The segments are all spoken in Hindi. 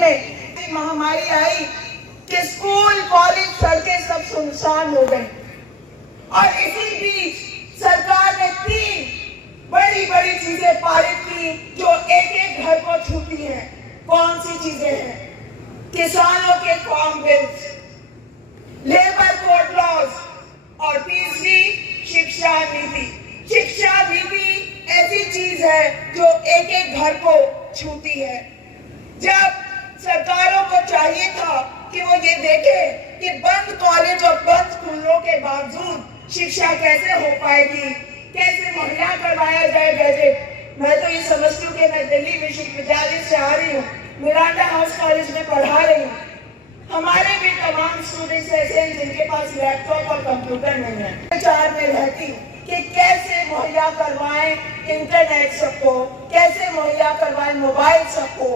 में महामारी आई कि स्कूल कॉलेज सड़कें सब सुनसान हो गई और इसी बीच सरकार ने 3 बड़ी बड़ी चीजें पारित की जो एक एक घर को छूती हैं। कौन सी चीजें हैं? किसानों के farm bills, labour code laws और तीसरी शिक्षा नीति। शिक्षा नीति ऐसी चीज है जो एक एक घर को छूती है। जब सरकारों को चाहिए था कि वो ये देखे कि बंद कॉलेज और बंद स्कूलों के बावजूद शिक्षा कैसे हो पाएगी, कैसे मुहैया करवाया जाए गैजेट। मैं तो ये समझती हूँ कि मैं दिल्ली विश्वविद्यालय से आ रही हूँ, मिरांडा हाउस कॉलेज में पढ़ा रही हूँ। हमारे भी तमाम स्टूडेंट्स ऐसे हैं जिनके पास लैपटॉप और कंप्यूटर नहीं है। विचार में रहती हूँ कि कैसे मुहैया करवाएं इंटरनेट सबको, कैसे मुहैया करवाएं मोबाइल सबको।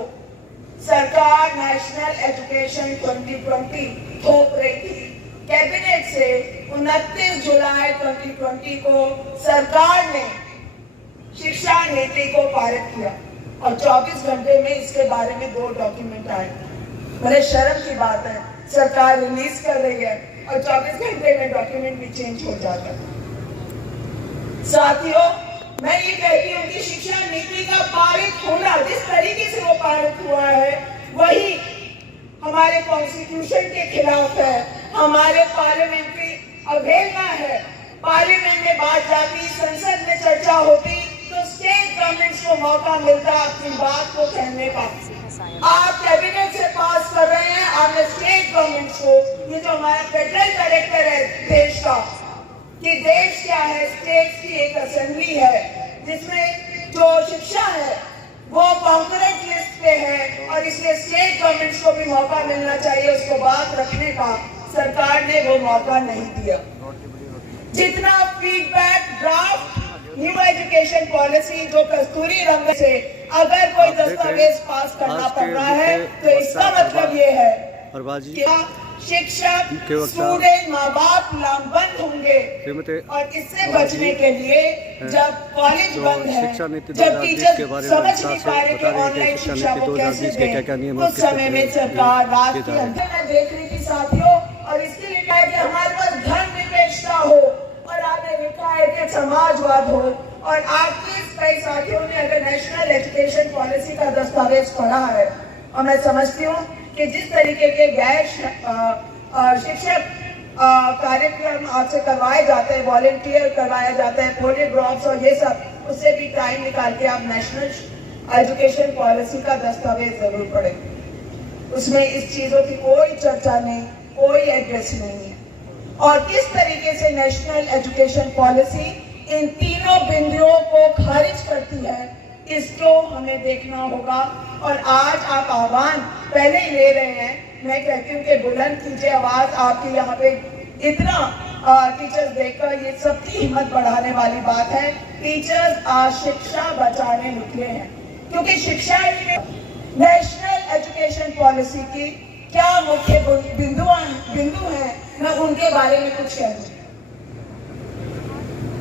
सरकार नेशनल एजुकेशन 2020 थोप रही थी। कैबिनेट से 29 जुलाई 2020 को सरकार ने शिक्षा नीति को पारित किया और 24 घंटे में इसके बारे में 2 डॉक्यूमेंट आए। बड़े शर्म की बात है, सरकार रिलीज कर रही है और 24 घंटे में डॉक्यूमेंट भी चेंज हो जाता है। साथियों, मैं ये कहती हूँ कि शिक्षा नीति का पारित होना, जिस तरीके से वो पारित हुआ है, वही हमारे कॉन्स्टिट्यूशन के खिलाफ है, हमारे पार्लियामेंट्री अवहेलना है। पार्लियामेंट में बात जाती, संसद में चर्चा होती तो स्टेट गवर्नमेंट्स को मौका मिलता अपनी बात को कहने का। आप कैबिनेट से पास कर रहे हैं, आपने स्टेट गवर्नमेंट्स को, ये जो हमारा फेडरल डायरेक्टर है देश का, कि देश क्या है, स्टेट की एक असेंबली है जिसमें जो शिक्षा है वो कॉन्करेंट लिस्ट पे है और इसलिए स्टेट गवर्नमेंट्स को भी मौका मिलना चाहिए उसको बात रखने का। सरकार ने वो मौका नहीं दिया। जितना feedback draft new education policy जो कस्तूरी रंग से अगर कोई दस्तावेज पास करना पड़ रहा है तो इसका मतलब ये है कि शिक्षक, स्टूडेंट, माँ बाप लामबंद होंगे और इससे बचने के लिए जब कॉलेज बंद है, जब टीचर समझ नहीं पा रहे कि ऑनलाइन शिक्षा को कैसे दें, उस समय में सरकार रात के अंदर मैं देख रही थी साथियों, और इसके लिए कहा कि हमारे पास धर्मनिरपेक्षता हो और आपने लिखा है कि समाजवाद हो। और आपके कई साथियों ने अगर नेशनल एजुकेशन पॉलिसी का दस्तावेज पढ़ा है, और मैं समझती हूँ कि जिस तरीके के गैर शिक्षक कार्यक्रम आपसे करवाए जाते हैं, वॉलेंटियर करवाया जाता है, पोलियो ड्रॉप्स और ये सब, उससे भी टाइम निकाल के आप नेशनल एजुकेशन पॉलिसी का दस्तावेज जरूर पढ़ें। उसमें इस चीजों की कोई चर्चा नहीं, कोई एड्रेस नहीं है। और किस तरीके से नेशनल एजुकेशन पॉलिसी इन तीनों बिंदुओं को खारिज करती है, इसको हमें देखना होगा। और आज आप आह्वान पहले ही ले रहे हैं, मैं कहती हूँ कि बुलंद कीजिए आवाज। आपके यहाँ पे इतना टीचर्स देखकर ये सबकी हिम्मत बढ़ाने वाली बात है। टीचर्स आज शिक्षा बचाने निकले हैं, क्योंकि शिक्षा ही नेशनल एजुकेशन पॉलिसी की क्या मुख्य बिंदु हैं, मैं उनके बारे में कुछ कह दूं।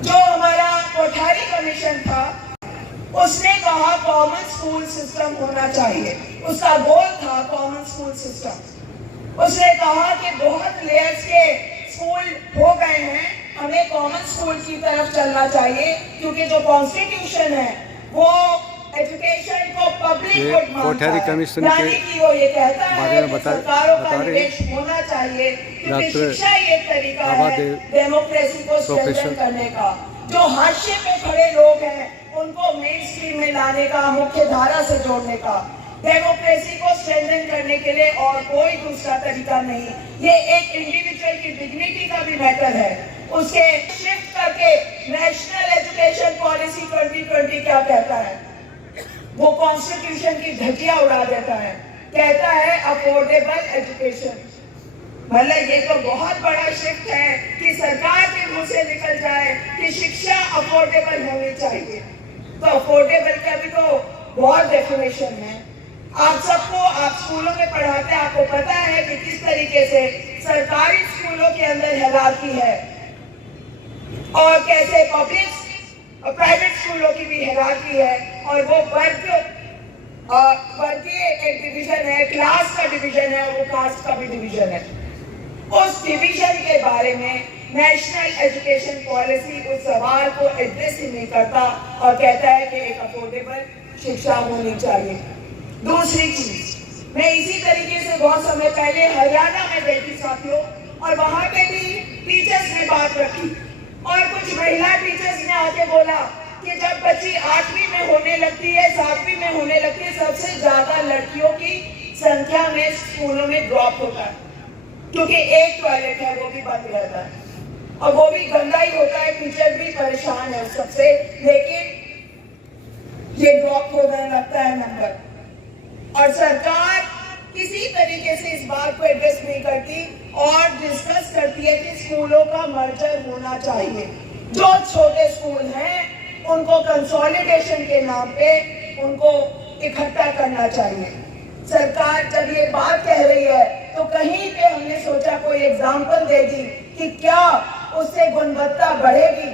जो हमारा कोठारी कमीशन था उसने कहा कॉमन स्कूल सिस्टम होना चाहिए, उसका गोल था कॉमन स्कूल सिस्टम। उसने कहा कि बहुत लेयर्स के स्कूल हो गए हैं, हमें कॉमन स्कूल की तरफ चलना चाहिए, क्योंकि जो कॉन्स्टिट्यूशन है वो एजुकेशन को पब्लिक गुड मानता है। यानी कि वो ये कहता है कि सरकारों का निवेश होना चाहिए, क्योंकि शिक्षा ये तरीका है डेमोक्रेसी को स्ट्रेंथन करने का। जो हाशिए पे खड़े लोग हैं उनको मेन स्ट्रीम में लाने का, मुख्य धारा से जोड़ने का। डेमोक्रेसी को स्ट्रेंथन करने के लिए और कोई दूसरा तरीका नहीं। ये एक इंडिविजुअल की डिग्निटी का भी मैटर है। उसके शिफ्ट करके नेशनल एजुकेशन पॉलिसी 2020 क्या कहता है, वो कॉन्स्टिट्यूशन की धज्जियां उड़ा देता है, कहता है अफोर्डेबल एजुकेशन। मतलब ये तो बहुत बड़ा शिफ्ट है कि सरकार के मुंह से निकल जाए कि शिक्षा अफोर्डेबल होनी चाहिए। तो अफोर्डेबल का भी तो बहुत डेफिनेशन है। आप सबको, आप स्कूलों में पढ़ाते हैं, आपको पता है कि किस तरीके से सरकारी स्कूलों के अंदर हायरार्की है और कैसे पब्लिक और प्राइवेट स्कूलों की भी हायरार्की है। और वो वर्ग वर्गीय एक डिवीजन है, क्लास का डिवीजन है, वो कास्ट का भी डिवीजन है। उस डिवीजन के बारे में नेशनल एजुकेशन पॉलिसी उस सवाल को एड्रेस ही नहीं करता और कहता है कि एक अफोर्डेबल शिक्षा होनी चाहिए। दूसरी चीज, मैं इसी तरीके से बहुत समय पहले हरियाणा में गई थी साथियों, और वहां पे भी टीचर्स ने बात रखी और कुछ महिला टीचर्स ने आके बोला कि जब बच्ची 8वीं में होने लगती है, 7वीं में होने लगती है, सबसे ज्यादा लड़कियों की संख्या में स्कूलों में ड्रॉप होता है, क्योंकि एक टॉयलेट है वो भी बंद रहता है और वो भी गंदा ही होता है, टीचर भी परेशान है सबसे, लेकिन ये ड्रॉप होने लगता है नंबर। और सरकार किसी तरीके से इस बात को एड्रेस नहीं करती और डिस्कस करती है कि स्कूलों का मर्जर होना चाहिए। जो छोटे स्कूल हैं उनको कंसोलिडेशन के नाम पे उनको इकट्ठा करना चाहिए। सरकार जब ये बात कह रही है तो कहीं पे हमने सोचा कोई एग्जाम्पल देगी कि क्या उससे गुणवत्ता बढ़ेगी।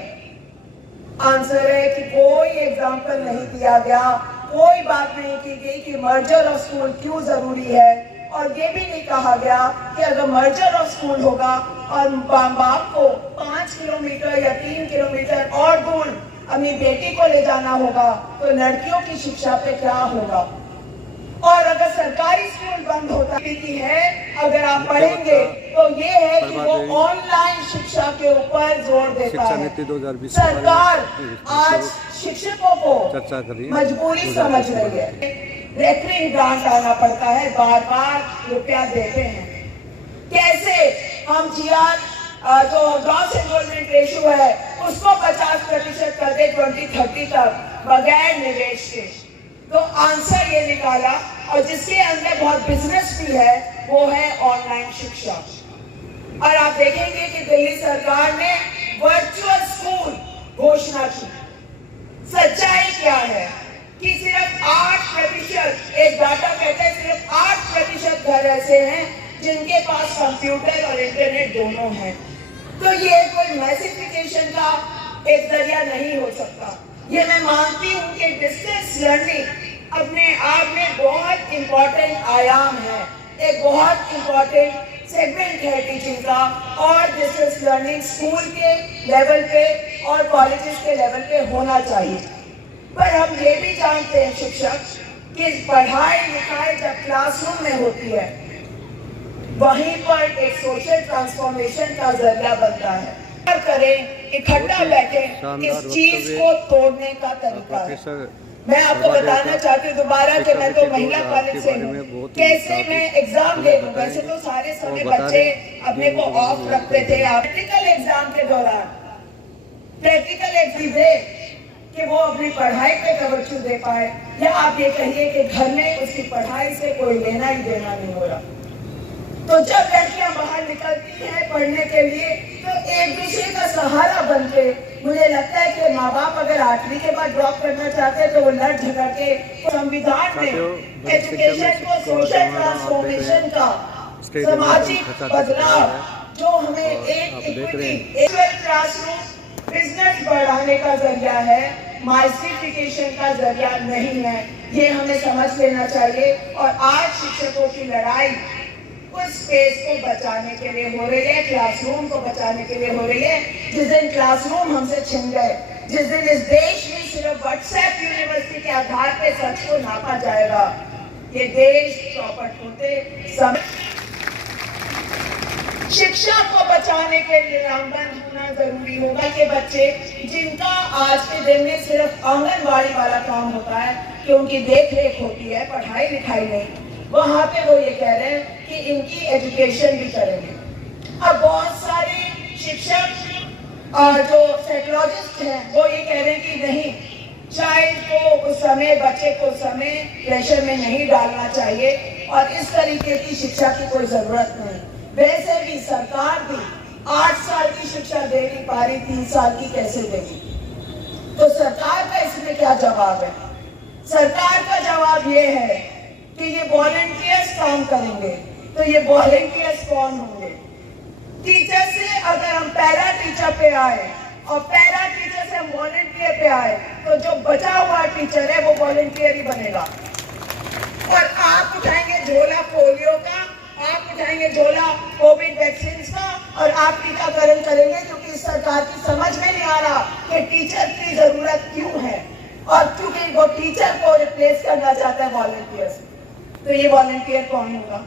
आंसर है कि कोई एग्जाम्पल नहीं दिया गया, कोई बात नहीं की गई कि मर्जर ऑफ स्कूल क्यों जरूरी है, और ये भी नहीं कहा गया कि अगर मर्जर ऑफ स्कूल होगा और बाप को 5 किलोमीटर या 3 किलोमीटर और दूर अपनी बेटी को ले जाना होगा तो लड़कियों की शिक्षा पे क्या होगा। और अगर सरकारी स्कूल बंद होता है, अगर आप पढ़ेंगे तो ये है कि वो ऑनलाइन शिक्षा के ऊपर जोर देता है। सरकार आज शिक्षकों को मजबूरी समझ रही है, रेकरिंग ग्रांट आना पड़ता है, बार बार रुपया देते हैं। कैसे हम जीआर जो ग्रॉस एनरोलमेंट रेशियो है उसको 50% कर दे 2030 तक बगैर निवेश के। तो आंसर ये निकाला, और जिसके अंदर बहुत बिजनेस भी है वो है ऑनलाइन शिक्षा। और आप देखेंगे कि दिल्ली सरकार ने वर्चुअल स्कूल घोषणा की। सच्चाई क्या है कि सिर्फ 8%, एक डाटा कहता है सिर्फ 8% घर ऐसे हैं जिनके पास कंप्यूटर और इंटरनेट दोनों हैं। तो ये कोई मैसिफिकेशन का एक जरिया नहीं हो सकता। ये मैं मानती हूँ कि डिस्टेंस लर्निंग अपने आप में बहुत इंपॉर्टेंट आयाम है, एक बहुत इंपॉर्टेंट सेगमेंट है टीचिंग का, और डिस्टेंस लर्निंग स्कूल के लेवल पे और कॉलेजेस के लेवल पे होना चाहिए। पर हम ये भी जानते हैं शिक्षक कि पढ़ाई लिखाई जब क्लासरूम में होती है वहीं पर एक सोशल ट्रांसफॉर्मेशन का जरिया बनता है। करें इकट्ठा बैठे इस चीज को तोड़ने का तरीका है। मैं आपको बताना चाहती हूँ दोबारा कि मैं तो महिला कॉलेज से हूँ, कैसे मैं एग्जाम दे दूँ। वैसे तो सारे समय बच्चे अपने को ऑफ रखते थे। प्रैक्टिकल एग्जाम के दौरान प्रैक्टिकल एग्जाम दे कि वो अपनी पढ़ाई पे तवज्जो दे पाए, या आप ये कहिए कि घर में उसकी पढ़ाई से कोई लेना ही देना नहीं हो रहा। तो जब लड़कियां बाहर निकलती हैं पढ़ने के लिए तो एक दूसरे का सहारा बनते। मुझे लगता है कि माँ बाप अगर 8वीं के बाद ड्रॉप करना चाहते हैं तो वो लड़ झगड़ के संविधान में एजुकेशन को सोशल ट्रांसफॉर्मेशन का सामाजिक बदलाव जो हमें एक इक्विटी क्लासरूम बिजनेस बढ़ाने का जरिया है, मासिफिकेशन का जरिया नहीं है। ये हमें समझ लेना चाहिए। और आज शिक्षकों की लड़ाई उस स्पेस को बचाने के लिए हो रही है, क्लासरूम को बचाने के लिए हो रही है। जिस दिन क्लासरूम हमसे छिन गए, जिस दिन इस देश में सिर्फ व्हाट्सएप यूनिवर्सिटी के आधार पे सच को नापा जाएगा, ये देश चौपट होते समय शिक्षा को बचाने के लिए निलंबन होना जरूरी होगा कि बच्चे जिनका आज के दिन में सिर्फ आंगनबाड़ी वाला काम होता है कि उनकी देख रेख होती है, पढ़ाई लिखाई नहीं, वहां पे वो ये कह रहे हैं कि इनकी एजुकेशन भी करेंगे। अब बहुत सारे शिक्षक और जो साइकोलॉजिस्ट हैं वो ये कह रहे हैं कि नहीं, चाइल्ड को उस समय, बच्चे को उस समय प्रेशर में नहीं डालना चाहिए और इस तरीके की शिक्षा की कोई जरूरत नहीं। वैसे भी सरकार भी 8 साल की शिक्षा दे नहीं पा रही, 3 साल की कैसे देगी? तो सरकार का इसमें क्या जवाब है? सरकार का जवाब ये है कि ये वॉलंटियर्स काम करेंगे। तो ये वॉलंटियर्स कौन होंगे? टीचर से अगर हम पैरा टीचर पे आए और पैरा टीचर से हम वॉलंटियर पे आए तो जो बचा हुआ टीचर है वो वॉलंटियर ही बनेगा। और आप उठाएंगे झोला पोलियो का, आप उठाएंगे झोला कोविड वैक्सीन का और आप टीकाकरण करेंगे, क्योंकि इस सरकार की समझ में नहीं आ रहा कि टीचर की जरूरत क्यों है, और क्योंकि वो टीचर को रिप्लेस करना चाहता है वॉलंटियर्स। तो ये वॉलंटियर कौन होगा?